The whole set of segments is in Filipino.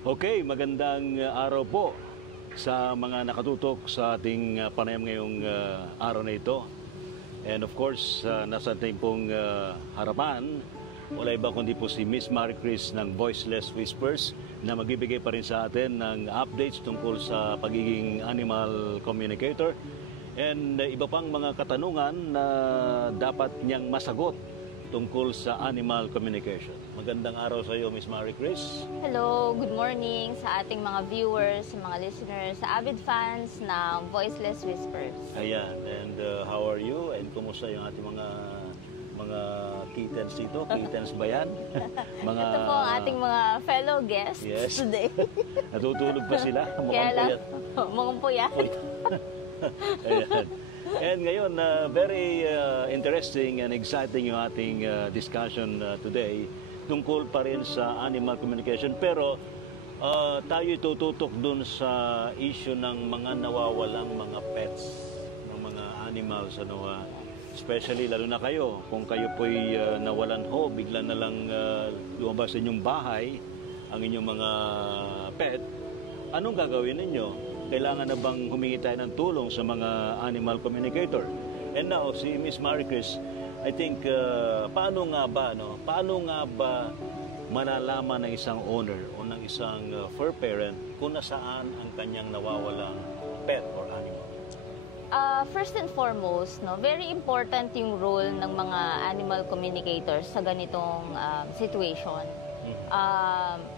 Okay, magandang araw po sa mga nakatutok sa ating panayam ngayong araw na ito. And of course, nasa ating pong harapan, wala iba kundi po si Miss Marie Chris ng Voiceless Whispers na magbibigay pa rin sa atin ng updates tungkol sa pagiging animal communicator and iba pang mga katanungan na dapat niyang masagot tungkol sa animal communication. Magandang araw sa iyo, Miss Marie Chris. Hello, good morning sa ating mga viewers, mga listeners, sa avid fans ng Voiceless Whispers. Ayan, and how are you? And kumusta yung ating mga kittens dito? Kittens ba yan? Ito po ang ating mga fellow guests today. Natutulog pa sila? Kaya lang, mukhang puyat. Ayan. And ngayon, very interesting and exciting yung ating discussion today tungkol pa rin sa animal communication. Pero tayo tututok dun sa issue ng mga nawawalang mga pets, ng mga animals. Especially, lalo na kayo, kung kayo po'y nawalan bigla na lang lumabas sa inyong bahay ang inyong mga pet, anong gagawin ninyo? Kailangan na bang humingi tayo ng tulong sa mga animal communicator? And now, si Miss Marie Chris, I think, paano nga ba malalaman ng isang owner o ng isang fur parent kung nasaan ang kanyang nawawalang pet or animal? First and foremost, very important yung role ng mga animal communicators sa ganitong situation.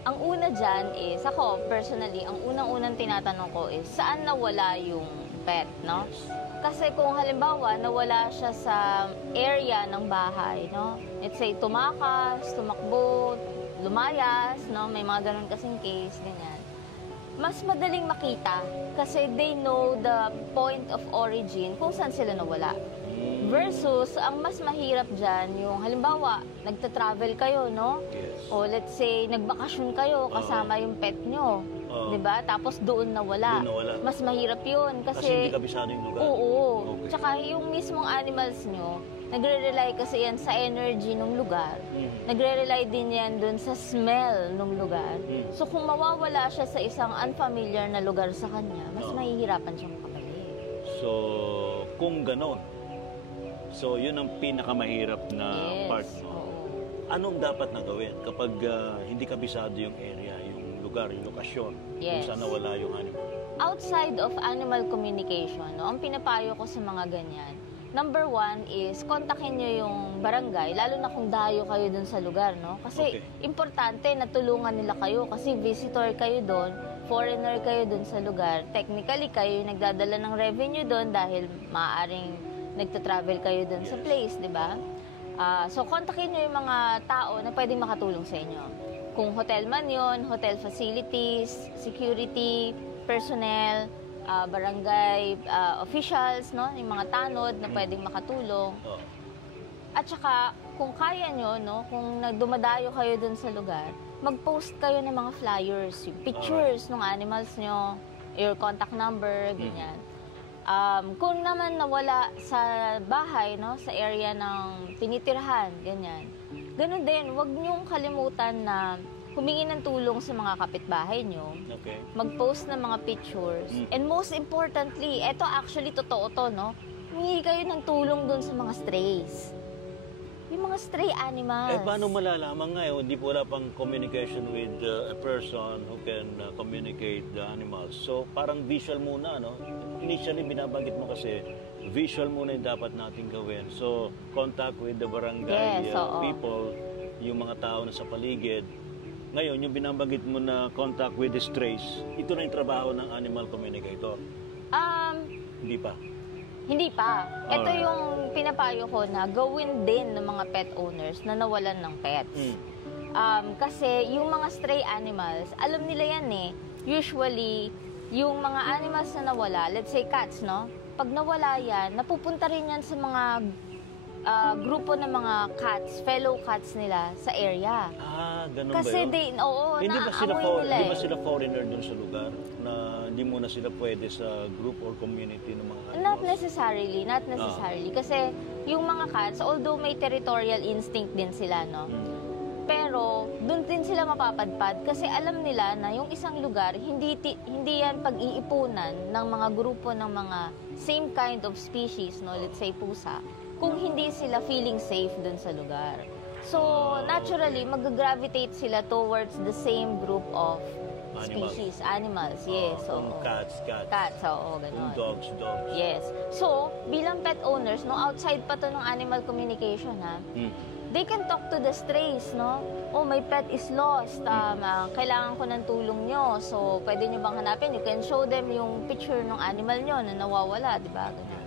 Ang una dyan is, ako personally, ang unang-unang tinatanong ko is, saan nawala yung pet, no? Yes. Kasi kung halimbawa, nawala siya sa area ng bahay, no? Let's say, tumakas, tumakbo, lumayas, no? May mga ganun kasing case, ganyan. Mas madaling makita kasi they know the point of origin kung saan sila nawala. Versus, ang mas mahirap dyan, yung halimbawa, nagta-travel kayo, no? Yes. O let's say, nagbakasyon kayo kasama yung pet nyo. Diba? Tapos doon nawala. Mas mahirap yun. Kasi hindi kabisado yung lugar. Oo. Okay. Tsaka yung mismong animals nyo, nagre-rely kasi yan sa energy ng lugar. Nagre-rely din yan dun sa smell ng lugar. So kung mawawala siya sa isang unfamiliar na lugar sa kanya, mas mahihirapan siyang makabalik. So, kung ganon, so yun ang pinakamahirap na part. Anong dapat na gawin kapag hindi kabisado yung area, yung lugar, yung lokasyon, kung saan nawala yung animal? Outside of animal communication, ang pinapayo ko sa mga ganyan, number one is, kontakin nyo yung barangay, lalo na kung dayo kayo dun sa lugar, no? Kasi importante na tulungan nila kayo kasi visitor kayo dun, foreigner kayo dun sa lugar. Technically, kayo yung nagdadala ng revenue dun dahil maaaring nagta-travel kayo dun sa place, di ba? So, kontakin nyo yung mga tao na pwedeng makatulong sa inyo. Kung hotel man yun, hotel facilities, security, personnel, barangay officials, no? Yung mga tanod na pwedeng makatulong. At saka, kung kaya nyo, no? Kung dumadayo kayo dun sa lugar, mag-post kayo ng mga flyers, yung pictures ng animals nyo, your contact number, ganyan. Kung naman nawala sa bahay, no, sa area ng tinitirhan, ganyan. Ganun din, huwag niyong kalimutan na humingi ng tulong sa mga kapitbahay niyo. Mag-post ng mga pictures. And most importantly, eto actually totoo to, no? Humingi kayo ng tulong dun sa mga strays. Yung mga stray animals. Paano malalaman nga hindi po wala pang communication with a person who can communicate the animals? So, parang visual muna, no? Initially, binabanggit mo kasi, visual muna yung dapat natin gawin. So, contact with the barangay people, yung mga tao na sa paligid. Ngayon, yung binabanggit mo na contact with the strays, ito na yung trabaho ng animal communicator? Hindi pa. Hindi pa. Ito yung pinapayo ko na gawin din ng mga pet owners na nawalan ng pets. Kasi yung mga stray animals, alam nila yan Usually, yung mga animals na nawala, let's say cats, no? Pag nawala yan, napupunta rin yan sa mga grupo ng mga cats, fellow cats nila sa area. Ganun kasi ba yun? Hindi ba sila foreigner dun sa lugar? Na hindi muna sila pwede sa group or community ng mga animals? Not necessarily. Kasi yung mga cats, although may territorial instinct din sila, no? Pero doon din sila mapapadpad kasi alam nila na yung isang lugar, hindi yan pag-iipunan ng mga grupo ng mga same kind of species, no, let's say pusa, kung hindi sila feeling safe doon sa lugar. So, naturally, mag-gravitate sila towards the same group of species, animals, yes. Cats. Cats, oo, ganun. Dogs. Yes. So, bilang pet owners, no, outside pa to ng animal communication, ha, they can talk to the strays, no? Oh, my pet is lost. Kailangan ko ng tulong nyo. So, pwede nyo bang hanapin? You can show them yung picture ng animal nyo na nawawala, di ba? Ganun.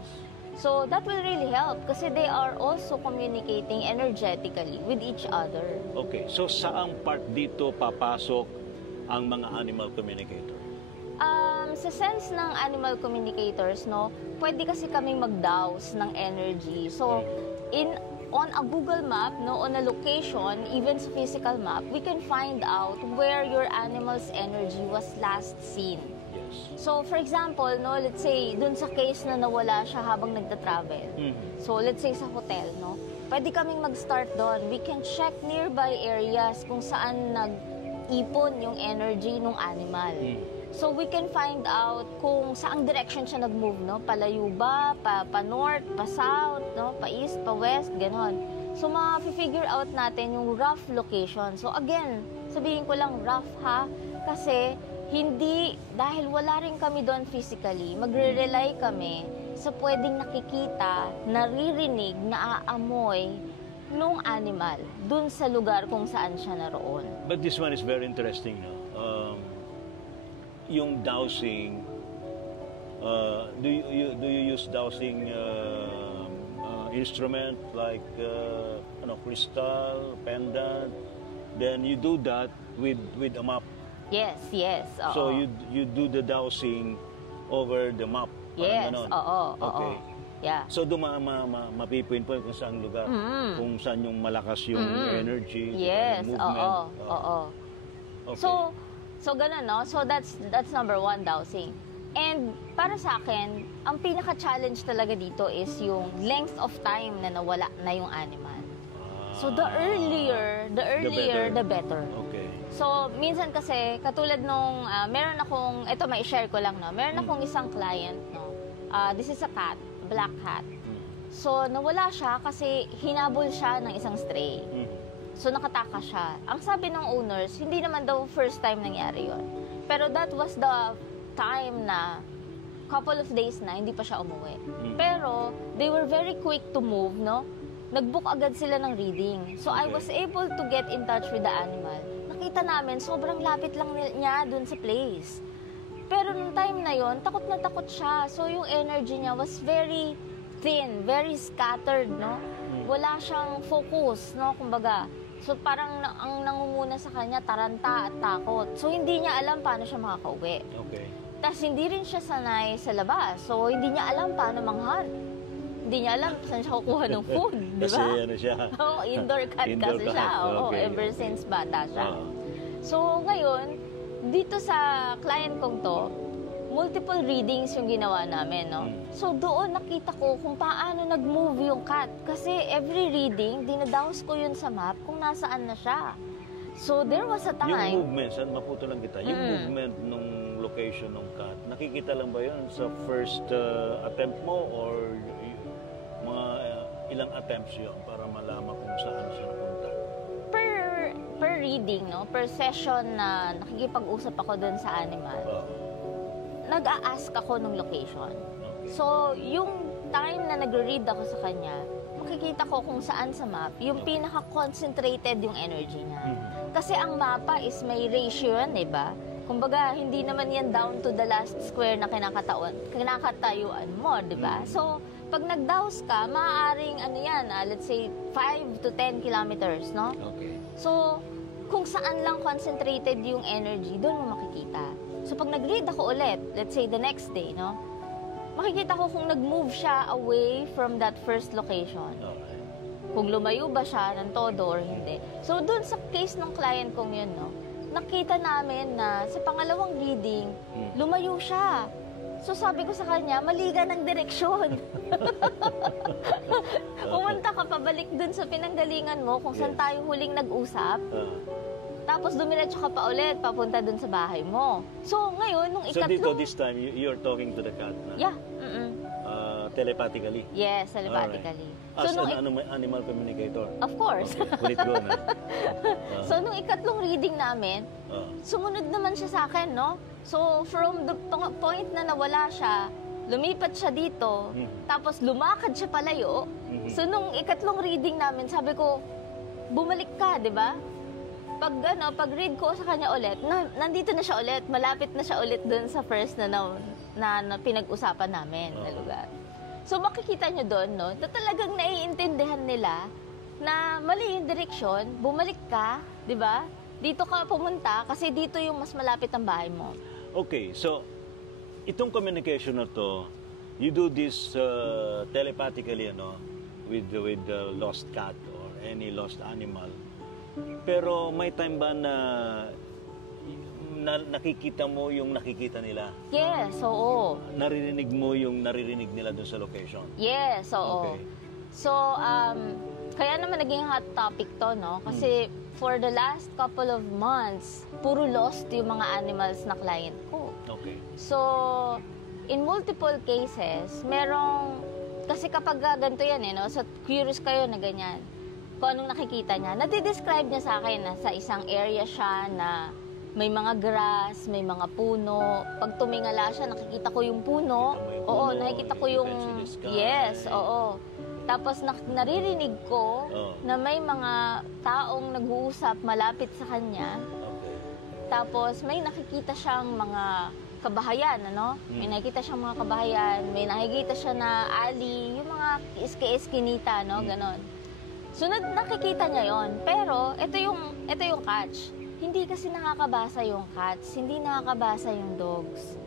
So, that will really help kasi they are also communicating energetically with each other. Okay. So, saang part dito papasok ang mga animal communicator? Sa sense ng animal communicators, no, pwede kasi kaming mag-douse ng energy. So, on a Google map, no, on a location, even sa physical map, we can find out where your animal's energy was last seen. Yes. So, for example, no, let's say, dun sa case na nawala siya habang nagta-travel. So, let's say sa hotel, no, pwede kaming mag-start doon. We can check nearby areas kung saan nag-ipon yung energy ng animal. So, we can find out kung saang direction siya nag-move, no? Palayo ba, pa-north, pa-south, no? Pa-east, pa-west, ganon. So, ma-figure out natin yung rough location. So, again, sabihin ko lang rough, ha? Kasi, dahil wala rin kami doon physically, magre-rely kami sa pwedeng nakikita, naririnig, naaamoy nung animal dun sa lugar kung saan siya naroon. But this one is very interesting, no? Yung dowsing, do you use dowsing instrument like crystal, pendant? Then you do that with a map. Yes. So you do the dowsing over the map. Yes, Okay. Yeah. So doon mapipinpoint kung saan lugar, kung saan yung malakas yung energy, yes, yung movement. Okay. So ganun, no? So that's number one, dowsing. And para sa akin, ang pinaka-challenge talaga dito is yung length of time na nawala na yung animal. So the earlier, the better. Okay. So minsan kasi, katulad nung, meron akong, ito may share ko lang, no? Meron akong isang client, no? This is a cat, black cat. So nawala siya kasi hinabol siya ng isang stray. So, nakataka siya. Ang sabi ng owners, hindi naman daw first time nangyari yon. Pero that was the time na couple of days na hindi pa siya umuwi. Pero, they were very quick to move, no? Nag-book agad sila ng reading. So, I was able to get in touch with the animal. Nakita namin, sobrang lapit lang niya dun sa place. Pero nung time na yon, takot na takot siya. So, yung energy niya was very thin, very scattered, no? Wala siyang focus, no? Kumbaga, so parang ang nangunguna sa kanya, taranta at takot. So hindi niya alam paano siya makakauwi. Okay. Tapos hindi rin siya sanay sa labas. So hindi niya alam paano manghunt. Hindi niya alam saan siya kukuha ng food, di ba? Kasi ano siya? Oo, indoor cat kasi siya. Oo, ever since bata siya. So ngayon, dito sa client kong to, multiple readings yung ginawa namin, no? So, doon nakita ko kung paano nag-move yung cat. Kasi every reading, dinadaos ko yun sa map kung nasaan na siya. So, there was a time... Yung movement, saan maputo lang kita, yung movement nung location ng cat, nakikita lang ba yun sa first attempt mo or mga ilang attempts yun para malaman kung saan siya napunta? Per reading, no? Per session na nakikipag-usap ako doon sa animal, nag-a-ask ako ng location. Okay. So, yung time na nag-read ako sa kanya, makikita ko kung saan sa map, yung pinaka-concentrated yung energy niya. Kasi ang mapa is may ratio yan, diba? Kumbaga, hindi naman yan down to the last square na kinakatayuan mo, diba? So, pag nag-douse ka, maaaring, let's say, 5 to 10 kilometers, no? Okay. So, kung saan lang concentrated yung energy, doon mo makikita. So, pag nag-read ako ulit, let's say the next day, no? Makikita ko kung nag-move siya away from that first location. Okay. Kung lumayo ba siya ng todo or hindi. So, dun sa case ng client kong yun, no? Nakita namin na sa pangalawang reading, lumayo siya. So, sabi ko sa kanya, mali ka ng direksyon. Pumunta ka pabalik dun sa pinanggalingan mo kung saan tayo huling nag-usap. Tapos dumiretso ka pa ulit, papunta dun sa bahay mo. So ngayon, nung So dito, ikatlong... this time, you're talking to the cat na? Yeah. Telepathically? Yes, telepathically. As So, nung an animal communicator? of course. Okay. Kulit ko na. So nung ikatlong reading namin, sumunod naman siya sa akin, no? So from the point na nawala siya, lumipat siya dito, tapos lumakad siya palayo. So nung ikatlong reading namin, sabi ko, bumalik ka, di ba? Pag read ko sa kanya ulit, nandito na siya ulit, malapit na siya ulit dun sa first na pinag-usapan namin na lugar. So makikita nyo doon, no, na talagang naiintindihan nila na mali yung direksyon, bumalik ka, di ba? Dito ka pumunta kasi dito yung mas malapit ang bahay mo. Okay, so itong communication na to, you do this telepathically, with the lost cat or any lost animal. Pero may time ba na nakikita mo yung nakikita nila? Yes, oo. Naririnig mo yung naririnig nila doon sa location? Yes, oo. Okay. So, kaya naman naging hot topic to, no? Kasi for the last couple of months, puro lost yung mga animals na client ko. Okay. So, in multiple cases, kasi kapag ganito yan, no? So, curious kayo na ganyan. Kung anong nakikita niya, nadi-describe niya sa akin na sa isang area siya na may mga grass, may mga puno. Pag tumingala siya, nakikita ko yung puno. Oo, nakikita ko yung... Yes, oo. Tapos naririnig ko na may mga taong nag-uusap malapit sa kanya. Tapos may nakikita siyang mga kabahayan, ano? May nakikita siyang mga kabahayan, may nakikita siya na alley, yung mga iske-eskinita, no? Ganon. So nakikita niya yon. Pero ito yung catch. Hindi kasi nakakabasa yung cats, hindi nakakabasa yung dogs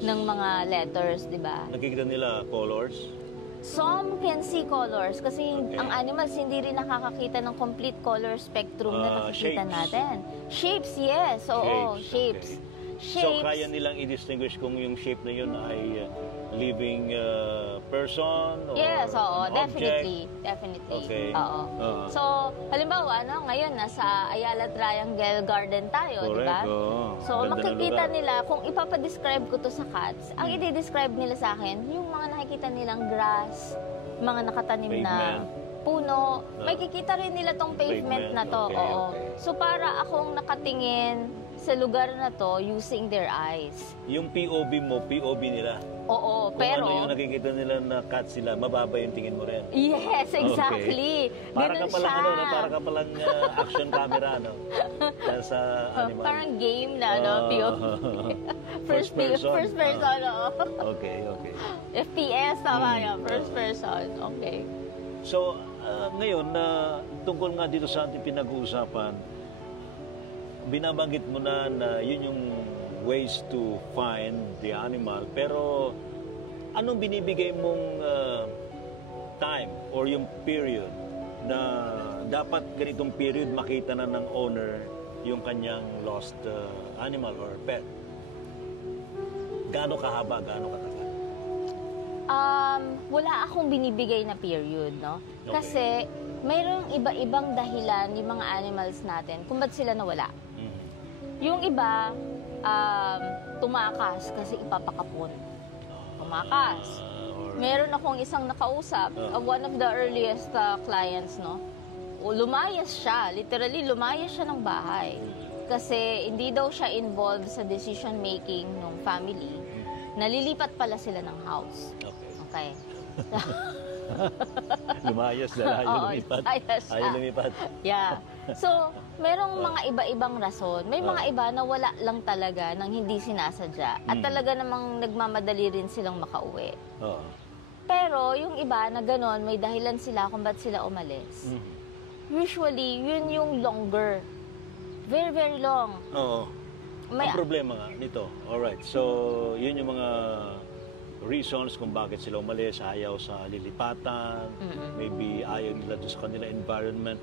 ng mga letters, di ba? Nakikita nila colors? Some can see colors kasi ang animals hindi rin nakakakita ng complete color spectrum na nakikita natin. Shapes, yes. Oo, shapes. So kaya nilang i-distinguish kung yung shape na yun ay living person or yes, oo, object? Definitely. Okay. Oo. So, halimbawa, ngayon nasa Ayala Triangle Garden tayo, di ba? So, makikita nila, kung ipapadescribe ko to sa cats, ang i-describe nila sa akin, yung mga nakikita nilang grass, mga nakatanim na puno, may kikita rin nila tong pavement na to. So, para akong nakatingin sa lugar na to using their eyes. Yung POV mo, POV nila. Oo, pero... Kung ano yung nakikita nila na cat sila, mababa yung tingin mo rin. Yes, exactly. Para Ganun ka palang, siya. para ka palang action camera, sa animal. Parang game na, POV. First person, Okay. FPS, tama yan. First person, okay. So, ngayon, tungkol nga dito sa ating pinag-uusapan, binabanggit mo na yun yung ways to find the animal, pero anong binibigay mong time or yung period na dapat ganitong period makita na ng owner yung kanyang lost animal or pet? Gaano kahaba, gaano katagal? Wala akong binibigay na period, no? Kasi mayroong iba-ibang dahilan yung mga animals natin kung ba't sila nawala. Yung iba, tumakas kasi ipapakapon. Tumakas. Meron akong isang nakausap, one of the earliest clients, no? Lumayas siya, literally lumayas siya ng bahay. Kasi hindi daw siya involved sa decision making ng family. Nalilipat pala sila ng house. Okay. Lumayas na, ayaw lumipat. Yeah. So, merong mga iba-ibang rason. May mga iba na wala lang talaga nang hindi sinasadya. At talaga namang nagmamadali rin silang makauwi. Pero yung iba na ganon, may dahilan sila kung ba't sila umalis. Usually, yun yung longer. Very, very long. Oo. Ang problema nga nito. Alright. So, yun yung mga reasons kung bakit sila umalis, ayaw sa lilipatan, maybe ayaw nila doon sa kanila environment.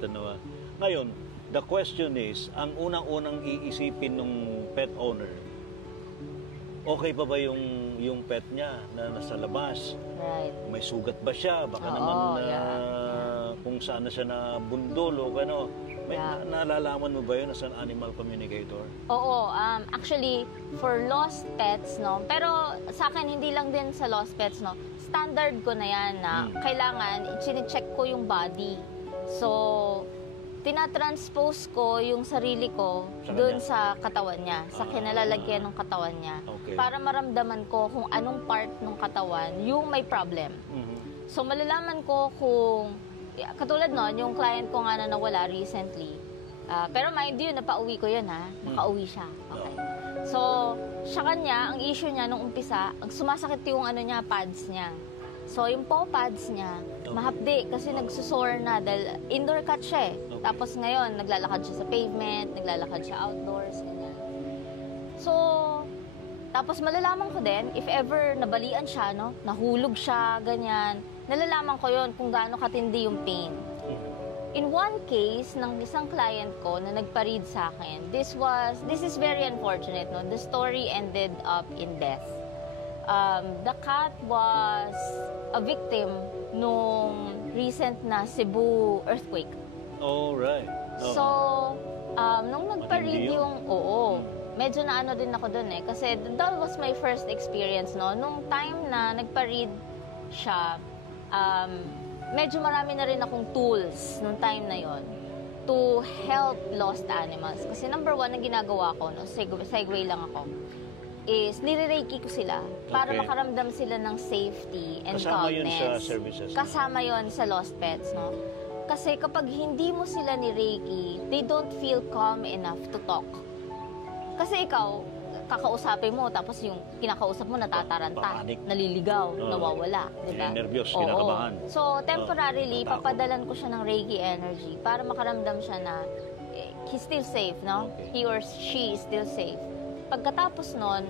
Ngayon, the question is, ang unang-unang iisipin ng pet owner, okay pa ba yung pet niya na nasa labas? Right. May sugat ba siya? Baka naman kung saan na siya na bundol o Nalalaman mo ba yun as an animal communicator? Oo, actually, for lost pets, no? Pero sa akin, hindi lang din sa lost pets, no? Standard ko na yan na kailangan, i-check ko yung body. So, tinatranspose ko yung sarili ko doon sa katawan niya, sa kinalalagyan ng katawan niya, para maramdaman ko kung anong part ng katawan yung may problem. So, malalaman ko kung, katulad nun, yung client ko nga na nawala recently, pero mind you, napauwi ko yun ha, nakauwi siya. Okay. So, siya kanya, ang issue niya nung umpisa, sumasakit yung ano niya, pads niya. So, yung paw pads niya, mahapdi kasi nagsusore na dahil indoor cat siya eh. Tapos ngayon, naglalakad siya sa pavement, naglalakad siya outdoors, ganyan. So, tapos malalaman ko din, if ever nabalian siya, no, nahulog siya, ganyan, nalalaman ko yon kung gaano katindi yung pain. In one case, ng isang client ko na nagpa-read sa akin, this is very unfortunate, no? The story ended up in death. The cat was a victim nung recent na Cebu earthquake. Oh, right. So, nung nagpa-read yung, medyo na ano din ako dun eh. Kasi that was my first experience, no? Nung time na nagpa-read siya, medyo marami na rin akong tools nung time na yon to help lost animals. Kasi number one, ang ginagawa ko, no? Segue lang ako, is nire-reiki ko sila para makaramdam sila ng safety and kasama calmness. Kasama yun sa services? Kasama yun sa lost pets, no? Kasi kapag hindi mo sila ni-reiki, they don't feel calm enough to talk. Kasi ikaw, kakausapin mo, tapos yung kinakausap mo natataranta, naliligaw, nawawala, di ba? Nervyos, kinakabahan. So, temporarily, papadalan ko siya ng Reiki energy para makaramdam siya na he's still safe, no? He or she is still safe. Pagkatapos nun,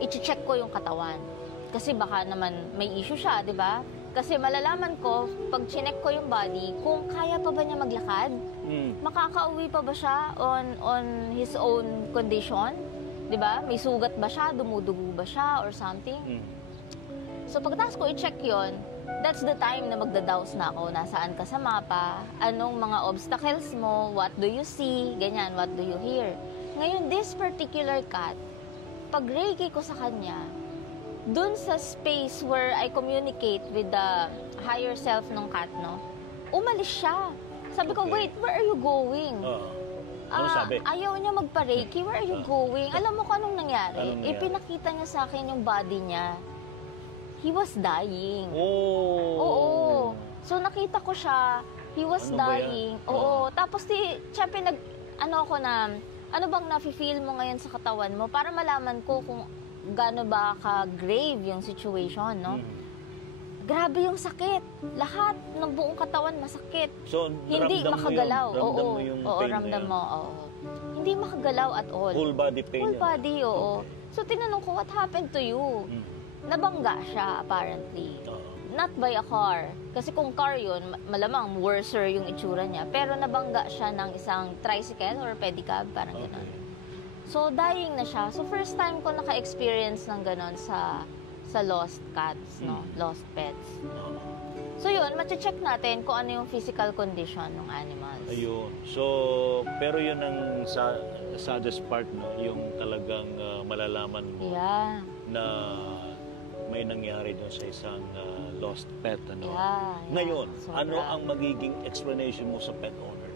i-check ko yung katawan. Kasi baka naman may issue siya, di ba? Kasi malalaman ko, pag chinek ko yung body, kung kaya pa ba niya maglakad, makakauwi pa ba siya on his own condition, di ba? May sugat ba siya, dumudugo ba siya, or something. So pagkatapos ko i-check yon, that's the time na magdadaos na ako, nasaan ka sa mapa, anong mga obstacles mo, what do you see, ganyan, what do you hear. Ngayon, this particular cat, pag reiki ko sa kanya, dun sa space where I communicate with the higher self ng cat, no, umalis siya. Sabi ko, wait, where are you going? Ano sabi? Ayaw niya magpa-reiki, where are you going? Alam mo kung anong nangyari? Ipinakita niya sa akin yung body niya. He was dying. Oo. So nakita ko siya, he was dying. Oo. Tapos siyempre ano bang nafe-feel mo ngayon sa katawan mo para malaman ko kung gaano ba ka-grave yung situation, no? Grabe yung sakit. Lahat ng buong katawan masakit. So, hindi makagalaw. Ramdam mo yung pain ramdam mo. Hindi makagalaw at all. Full body pain. Full body, oo. So, tinanong ko, what happened to you? Nabangga siya, apparently. Not by a car. Kasi kung car yun, malamang worser yung itsura niya. Pero nabangga siya ng isang tricycle or pedicab, parang gano'n. So, dying na siya. So, first time ko naka-experience ng gano'n sa lost cats, no? Lost pets. So, yun, mache-check natin kung ano yung physical condition ng animals. Ayun. So, pero yun ang saddest part, no? Yung talagang malalaman mo na may nangyari doon sa isang lost pet, ano? Ngayon, ano ang magiging explanation mo sa pet owner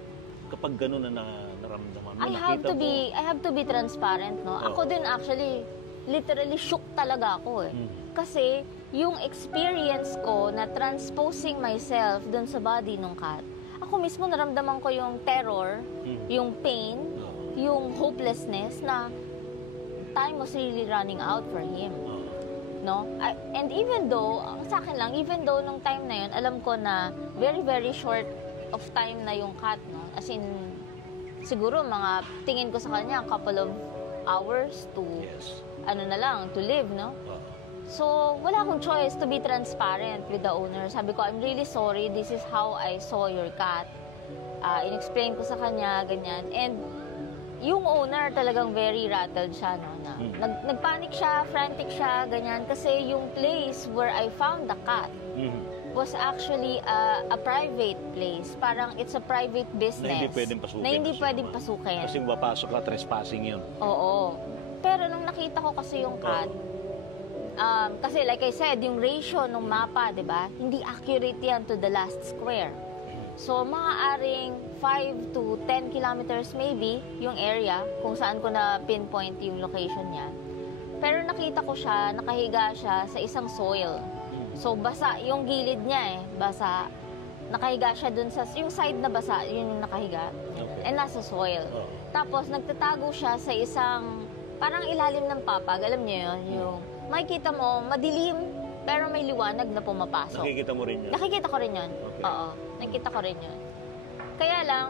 kapag gano'n na naramdaman mo? I have to be transparent, no? Ako din actually, literally shook talaga ako eh. Kasi yung experience ko na transposing myself doon sa body ng cat, ako mismo naramdaman ko yung terror, yung pain, yung hopelessness na time was really running out for him. No? And even though, sa akin lang, even though nung time na yun, alam ko na very, very short of time na yung cat, no? As in, siguro mga tingin ko sa kanya, a couple of hours to, to live, no? So, wala akong choice to be transparent with the owner. Sabi ko, I'm really sorry, this is how I saw your cat. In-explain ko sa kanya, ganyan. And yung owner talagang very rattled siya, no? Nagpanic siya, frantic siya, ganyan. Kasi yung place where I found the cat was actually a private place. Parang it's a private business. Na hindi pwedeng pasukin. Na hindi pwedeng pasukin. Kasi mapasok ka, trespassing yun. Oo. Pero nung nakita ko kasi yung cat, kasi like I said, yung ratio ng mapa, di ba? Hindi accurate yan to the last square. So, maaaring 5 to 10 kilometers maybe yung area kung saan ko na pinpoint yung location niya. Pero nakita ko siya, nakahiga siya sa isang soil. So, basa yung gilid niya basa. Nakahiga siya dun sa, yung side na basa, yun yung nakahiga. Okay. Nasa soil. Tapos, nagtatago siya sa isang, parang ilalim ng papag. Alam niyo yun, yung makikita mo, madilim, pero may liwanag na pumapasok. Nakikita mo rin yun? Nakikita ko rin yun. Okay. Oo, nakikita ko rin yun. Kaya lang,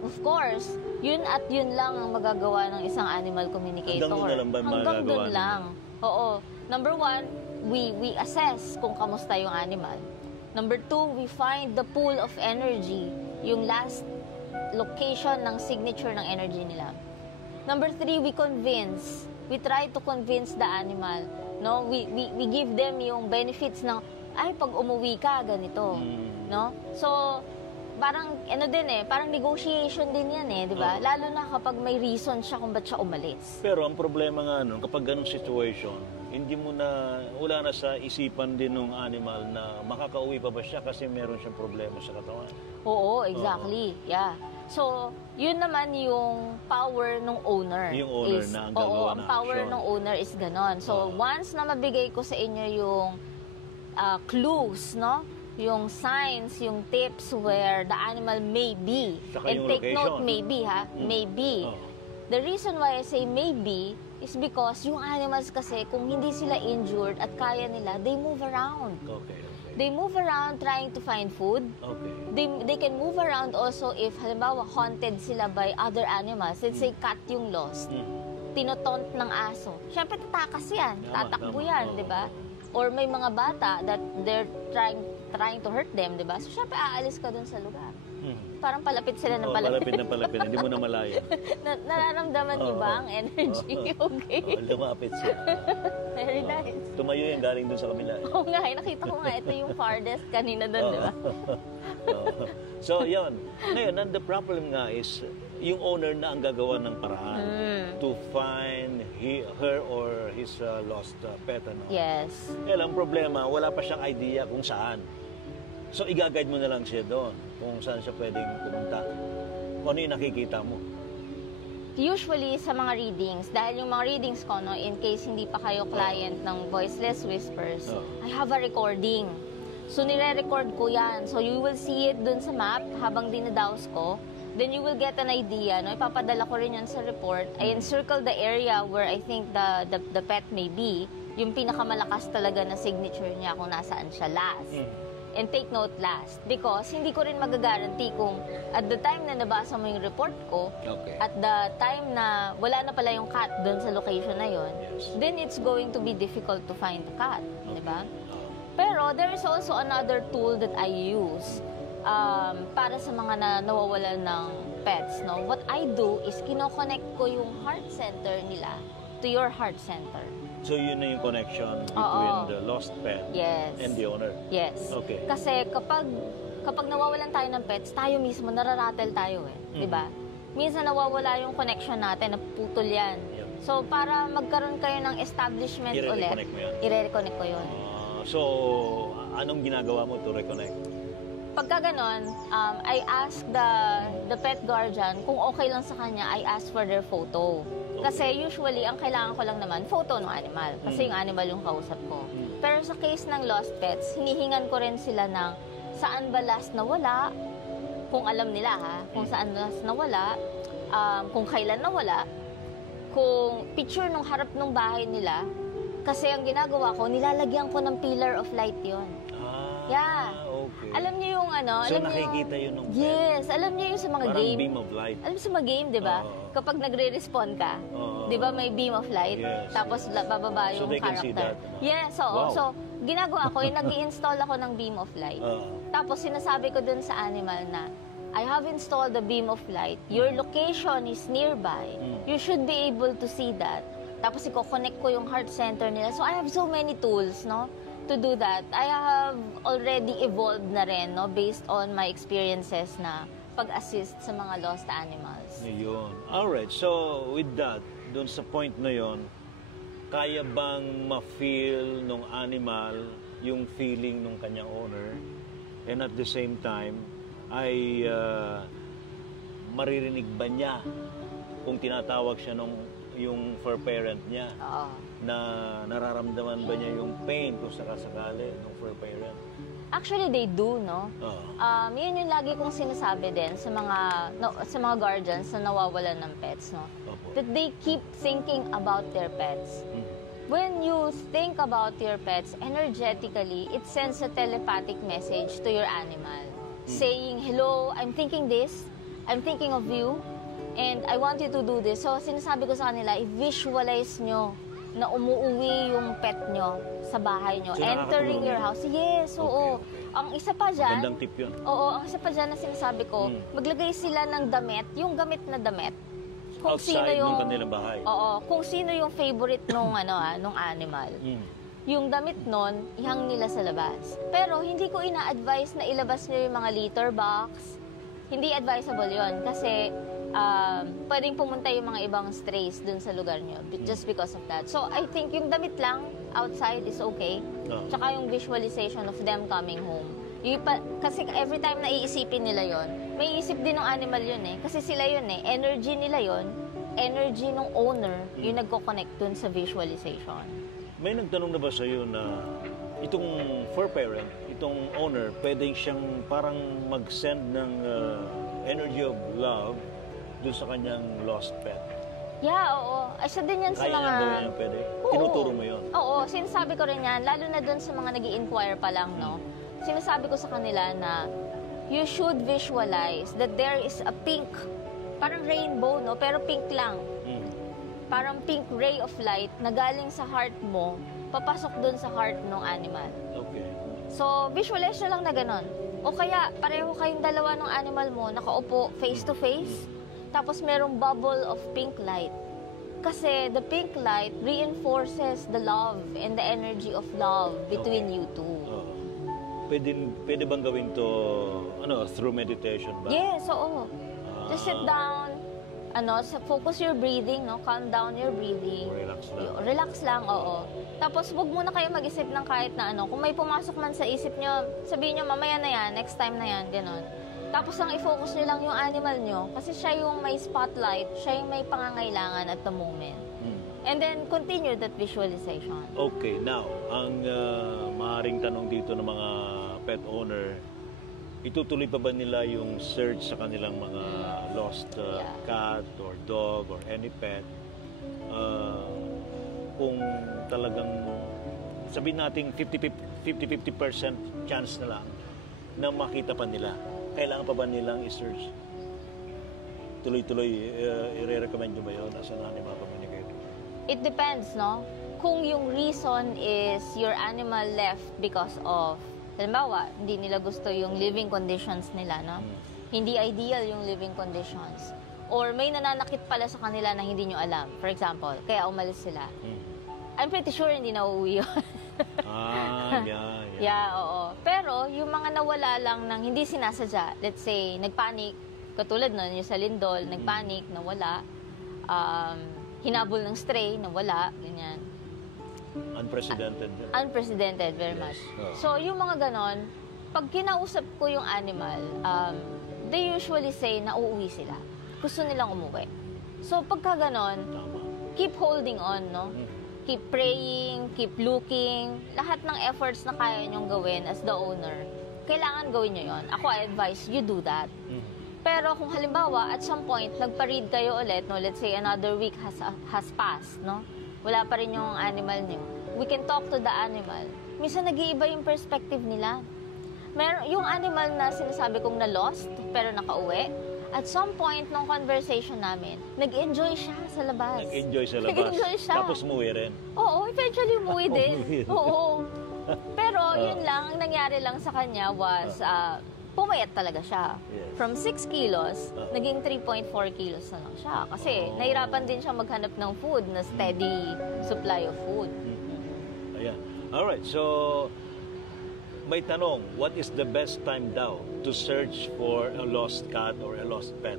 of course, yun at yun lang ang magagawa ng isang animal communicator. Hanggang doon na lang ba Hanggang magagawa doon lang. Oo. Number one, we assess kung kamusta yung animal. Number two, we find the pool of energy, yung last location ng signature ng energy nila. Number three, we convince. We try to convince the animal. No, we give them yung benefits ng ay pag umuwi ka ganito, no? So parang parang negotiation din yan di ba? Lalo na kapag may reason siya kung ba't siya umalis. Pero ang problema nga nun, kapag ganong situation, wala na sa isipan din ng animal na makakauwi pa ba siya kasi meron siyang problema sa katawan. Oo, exactly. Yeah. So, yun naman yung power ng owner. Yung owner na ang gagawa ang power ng owner is ganon. So, once na mabigay ko sa inyo yung clues, no? Yung signs, yung tips where the animal may be. Saka And take location. note, maybe maybe. The reason why I say maybe is because yung animals kasi, kung hindi sila injured at kaya nila, they move around. Okay. They move around trying to find food. Okay. They can move around also if, halimbawa, haunted sila by other animals. Let's say, cat yung lost. Tinotont ng aso. Siyempre, tatakas yan. Tatakbo yan, di ba? Or may mga bata that they're trying to hurt them, di ba? So, syempre, aalis ka dun sa lugar. Parang palapit sila ng palapit. Palapit na palapit. Hindi mo na malaya. Nararamdaman niyo ba ang energy? Okay. Lumapit siya. Very nice. Tumayo yan galing dun sa kabila. Oo nga, nakita ko nga. Ito yung farthest kanina dun, di ba? So, yun. Ngayon, the problem nga is, yung owner na ang gagawa ng paraan to find her or his lost pet. Yes. Kaya lang, problema, wala pa siyang idea kung saan. So, i-guide mo na lang siya doon kung saan siya pwedeng pumunta. Kung ano yung nakikita mo. Usually, sa mga readings, dahil yung mga readings ko, no, in case hindi pa kayo client ng Voiceless Whispers, I have a recording. So, nire-record ko yan. So, you will see it dun sa map habang dinadaos ko. Then, you will get an idea. No? Ipapadala ko rin yan sa report. I encircle the area where I think the pet may be. Yung pinakamalakas talaga na signature niya kung nasaan siya last. And take note last. Because hindi ko rin magagaranti kung at the time na nabasa mo yung report ko, at the time na wala na pala yung cat dun sa location na yon, then it's going to be difficult to find the cat. Diba? Pero there is also another tool that I use para sa mga nawawalan ng pets. No? What I do is kinoconnect ko yung heart center nila to your heart center. So, yun na yung connection between the lost pet and the owner? Yes. Okay. Kasi kapag nawawalan tayo ng pets, tayo mismo, nararattle tayo di ba? Minsan nawawala yung connection natin, naputol yan. So, para magkaroon kayo ng establishment ulit, i-reconnect ko yun. So, anong ginagawa mo to reconnect? Pagka ganon, I ask the pet guardian kung okay lang sa kanya, I ask for their photo. Kasi usually, ang kailangan ko lang naman, photo ng animal. Kasi yung animal yung kausap ko. Pero sa case ng lost pets, hinihingan ko rin sila ng saan ba last nawala, kung alam nila kung saan last nawala, kung kailan nawala, kung picture nung harap ng bahay nila. Kasi ang ginagawa ko, nilalagyan ko ng pillar of light yon. Okay. Alam niyo yung So, nakikita yun nung pet? Yes, alam niyo yung sa mga Parang game. beam of light. Alam mo sa mga game, di ba? Kapag nagre-respond ka, di ba may beam of light? Yes. Tapos bababa yung So, they can character. see that? Yes, oo. Wow. So, ginagawa ko, nag-i-install ako ng beam of light. Tapos sinasabi ko dun sa animal na, I have installed the beam of light. Your location is nearby. You should be able to see that. Tapos i-connect ko yung heart center nila. So, I have so many tools, no? to do that, I have already evolved na rin, no, based on my experiences na pag-assist sa mga lost animals. Yun. Alright, so with that, doon sa point na yon, kaya bang ma-feel nung animal yung feeling nung kanyang owner, and at the same time, ay maririnig ba niya kung tinatawag siya nung yung fur parent niya? Oo. Na nararamdaman ba niya yung pain kung sakasakali ng fur parent? Actually, they do, no? Oo. Yun yung lagi kong sinasabi din sa mga guardians na nawawalan ng pets, no? Opo. That they keep thinking about their pets. When you think about your pets, energetically, it sends a telepathic message to your animal. Saying, hello, I'm thinking this, I'm thinking of you, and I want you to do this. So, sinasabi ko sa kanila, i-visualize nyo na umuwi yung pet nyo sa bahay nyo. So, Entering your house. Yes, oo. Okay. Ang isa pa dyan, Magandang tip yun. oo, ang isa pa dyan na sinasabi ko, maglagay sila ng damit, yung gamit na damit. Kung Outside ng kanilang bahay. Oo, kung sino yung favorite nung nung animal. Yung damit nun, ihang nila sa labas. Pero hindi ko ina-advise na ilabas nyo yung mga litter box. Hindi advisable yon kasi pwedeng pumunta yung mga ibang strays dun sa lugar nyo just because of that. So, I think yung damit lang outside is okay. Tsaka yung visualization of them coming home. Kasi every time na iisipin nila yon, may isip din ng animal yun eh. Kasi sila yun eh. Energy nila yon, energy ng owner, yung nagko-connect dun sa visualization. May nagtanong na ba sa'yo na itong fur parent, itong owner, pwedeng siyang parang mag-send ng energy of love dun sa kanyang lost pet? Yeah, oo. Isa din yan sa Kaya mga... niyang gawin yan, pwede? Oo. Tinuturo mo yun? Oo, sinasabi ko rin yan. Lalo na dun sa mga nag-i-inquire pa lang, no? Sinasabi ko sa kanila na you should visualize that there is a pink, parang rainbow, no? Pero pink lang. Parang pink ray of light na galing sa heart mo, papasok dun sa heart ng animal. Okay. So, visualize nyo lang na ganon. O kaya, pareho kayong dalawa ng animal mo, nakaupo face to face, tapos merong bubble of pink light. Kasi the pink light reinforces the love and the energy of love between you two. Pwede bang gawin to through meditation ba? Yes, oo. Just sit down, focus your breathing, no? Calm down your breathing. Relax lang. Relax lang, oo. Tapos, wag muna kayo mag-isip ng kahit na kung may pumasok man sa isip nyo, sabihin nyo, mamaya na yan, next time na yan, gano'n. Tapos, ang i-focus nyo lang yung animal nyo, kasi siya yung may spotlight, siya yung may pangangailangan at the moment. And then, continue that visualization. Okay, now, ang maaaring tanong dito ng mga pet owner, itutuloy pa ba nila yung search sa kanilang mga lost cat or dog or any pet kung talagang sabihin natin 50-50% chance na lang na makita pa nila? Kailangan pa ba nilang i-search? Tuloy-tuloy, i-recommend nyo ba yun as an animal communicator? It depends, no? Kung yung reason is your animal left because of, halimbawa, hindi nila gusto yung living conditions nila, no? Hindi ideal yung living conditions. Or may nananakit pala sa kanila na hindi nyo alam. For example, kaya umalis sila. I'm pretty sure hindi na uuwi yun. Yeah, oo. Pero yung mga nawala lang ng hindi sinasadya, let's say, nagpanic, katulad nun, yung sa lindol, nagpanic, nawala, hinabol ng stray, nawala, ganyan. Unprecedented. Unprecedented, very much. So, yung mga ganon, pag kinausap ko yung animal, they usually say na uuwi sila. Gusto nilang umuwi. So, pagka ganon, keep holding on, no? Keep praying, keep looking. Lahat ng efforts na kaya nyong gawin as the owner, kailangan gawin nyo yon. Ako, I advise you do that. Pero kung halimbawa, at some point, nagpa-read kayo ulit, no? Let's say another week has passed, no? Wala pa rin yung animal nyo. We can talk to the animal. Minsan nag-iiba yung perspective nila. Yung animal na sinasabi kong na-lost, pero nakauwi, at some point ng conversation namin, nag-enjoy siya sa labas. Nag-enjoy sa labas. Nag-enjoy siya. Tapos umuwi rin. Oo, eventually umuwi din. Oo. Pero yun lang, ang nangyari lang sa kanya was, pumayat talaga siya. Yes. From 6 kilos, naging 3.4 kilos na lang siya. Kasi nahirapan din siya maghanap ng food, na steady supply of food. Ayan. Alright, so may tanong, what is the best time daw to search for a lost cat or a lost pet?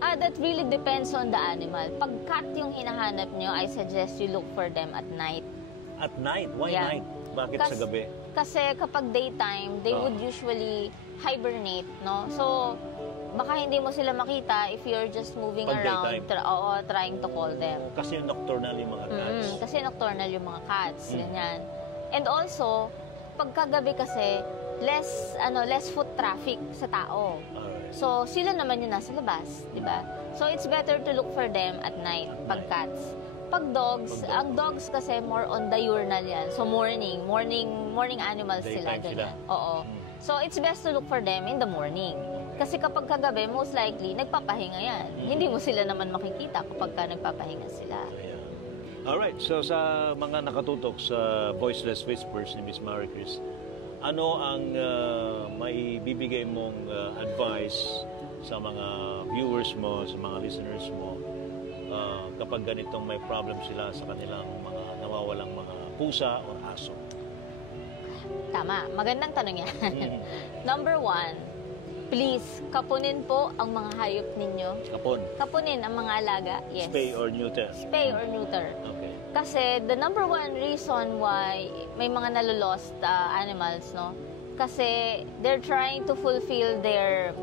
That really depends on the animal. Pag cat yung hinahanap nyo, I suggest you look for them at night. At night? Why Yeah. night? Bakit sa gabi? Kasi kapag daytime, they would usually hibernate, no? So, baka hindi mo sila makita if you're just moving Pag around, daytime. trying to call them. Kasi nocturnal yung mga cats. Kasi nocturnal yung mga cats, ganyan. And also, pagkagabi kasi, less foot traffic sa tao. Alright. So, sila naman yung nasa labas, di ba? So, it's better to look for them at night, pag cats. Pag dogs, ang dogs kasi more on diurnal yan. So, morning animals sila, Daytime ganyan. Oo. So, it's best to look for them in the morning. Kasi kapag kagabi, most likely, nagpapahinga yan. Hindi mo sila naman makikita kapag ka nagpapahinga sila. Ayan. Alright, so sa mga nakatutok sa Voiceless Whispers ni Miss Maricris, ano ang may bibigay mong advice sa mga viewers mo, sa mga listeners mo, kapag ganitong may problem sila sa kanilang mga nawawalang mga pusa o aso? Tama, magandang tanong yan. Number 1, please, kapunin po ang mga hayop ninyo. Kapunin ang mga alaga, yes. Spay or neuter? Spay or neuter. Okay. Kasi the number 1 reason why may mga nalolost animals, no? Kasi they're trying to fulfill their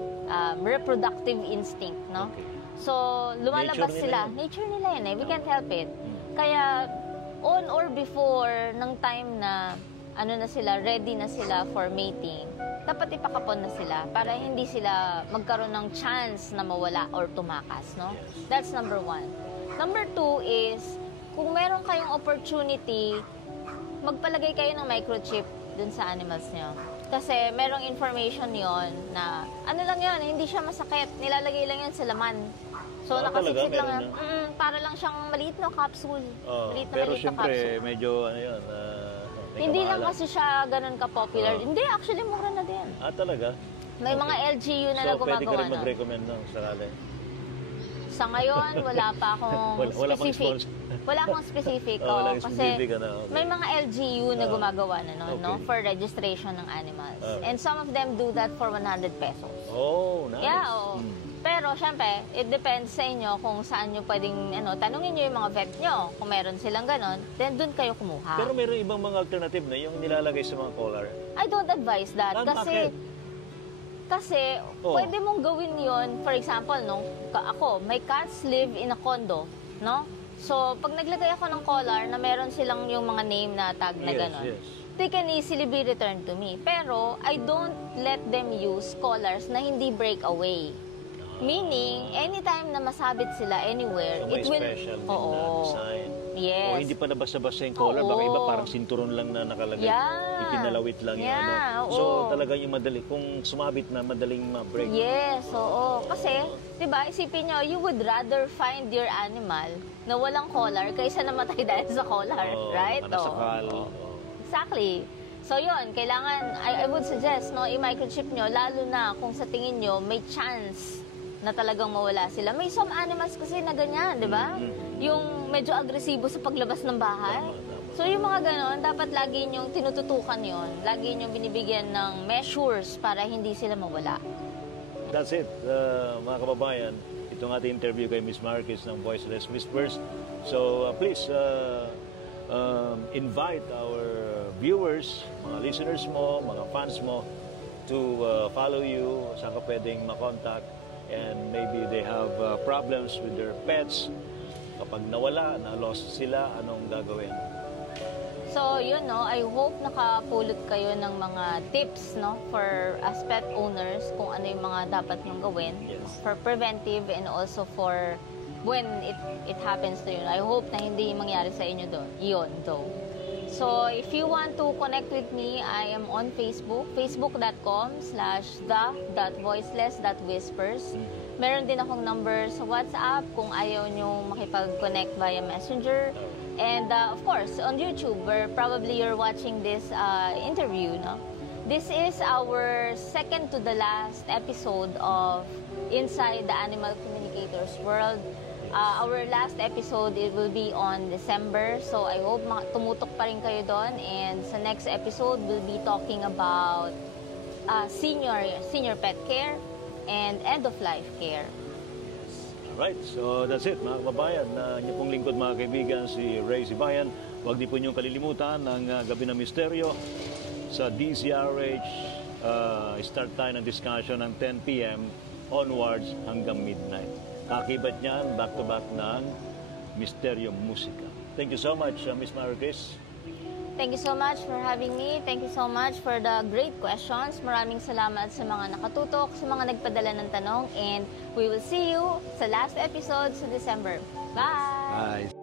reproductive instinct, no? Okay. So, lumalabas Nature sila. nila yun. Nature nila yan eh. We can't help it. Kaya, on or before ng time na ready na sila for mating, dapat ipakapon na sila para hindi sila magkaroon ng chance na mawala or tumakas, no? That's number 1. Number 2 is, kung meron kayong opportunity, magpalagay kayo ng microchip dun sa animals nyo. Kasi merong information yon na, ano lang yan, hindi siya masakit. Nilalagay lang yan sa laman. So, nakasiksik lang yan. Para lang siyang maliit na capsule. Maliit na pero maliit na syempre, capsule. medyo, ano yun, may Hindi lang kamahalan. kasi siya ganun ka-popular. Hindi, actually, mura na din. Talaga? May mga LGU na So, pwede ka gumagawa rin nun. mag-recommend ng sakali? Sa ngayon, wala pa akong Wala pang specific. sponsor. Wala akong specific. Wala kasi specific, ano, okay. may mga LGU na gumagawa na nun, no? Okay. For registration ng animals. And some of them do that for 100 pesos. Oh, nice. Yeah, oo. Pero, syempre, it depends sa inyo kung saan nyo pwedeng, tanungin nyo yung mga vet nyo. Kung meron silang ganon, then dun kayo kumuha. Pero meron ibang mga alternative na yung nilalagay sa mga collar. I don't advise that. Bakit? Kasi, pwede mong gawin yon. For example, no, ako, my cats live in a condo, no? So, pag naglagay ako ng collar na meron silang yung mga name na tag na ganon, they can easily be returned to me. Pero, I don't let them use collars na hindi break away. Meaning, anytime na masabit sila anywhere, So, may it will... special din na design. Yes. O hindi pa nabasa-basa yung collar, baka iba parang sinturon lang na nakalagay. Yeah. Ikinalawit lang yung Yeah, So oo. talaga yung madali, kung sumabit na, madaling ma-break. Yes, oo. Kasi, di ba, isipin nyo, you would rather find your animal na walang collar kaysa namatay dahil sa collar, right? Nakasakal. Exactly. So, yun, kailangan, I would suggest, no, i-microchip nyo, lalo na kung sa tingin nyo, may chance na talagang mawala sila. May some animals kasi na ganyan, di ba? Yung medyo agresibo sa paglabas ng bahay. So, yung mga ganon, dapat lagi nyong tinututukan yon, lagi nyong binibigyan ng measures para hindi sila mawala. That's it, mga kababayan. Itong ating interview kay Miss Marquez ng Voiceless Whispers. So, please, invite our viewers, mga listeners mo, mga fans mo, to follow you, saan ka pwedeng makontak, and maybe they have problems with their pets. Kapag nawala, na-lost sila, anong gagawin? So, yun, no, I hope nakapulot kayo ng mga tips, no, for as pet owners, kung ano yung mga dapat nyong gawin. Yes. For preventive and also for when it happens to you. I hope na hindi mangyari sa inyo yun, though. So, if you want to connect with me, I am on Facebook, facebook.com/the.voiceless.whispers. Meron din akong number sa WhatsApp kung ayaw nyo makipag-connect via Messenger. And of course, on YouTube, where probably you're watching this interview, no? This is our second to the last episode of Inside the Animal Communicators World. Our last episode, it will be on December. So I hope tumutok pa rin kayo doon. And sa next episode, we'll be talking about senior pet care and end-of-life care. Alright, so that's it mga kababayan. Inyo pong lingkod mga kaibigan, si Ray Sibayan. Huwag din po niyong kalilimutan ang Gabi ng Misteryo sa DZRH. Start tayo ng discussion ng 10 p.m. onwards hanggang midnight. Kakibat niyan, back-to-back ng Misteryo Musika. Thank you so much, Miss Maricris. Thank you so much for having me. Thank you so much for the great questions. Maraming salamat sa mga nakatutok, sa mga nagpadala ng tanong. And we will see you sa last episode sa December. Bye! Bye!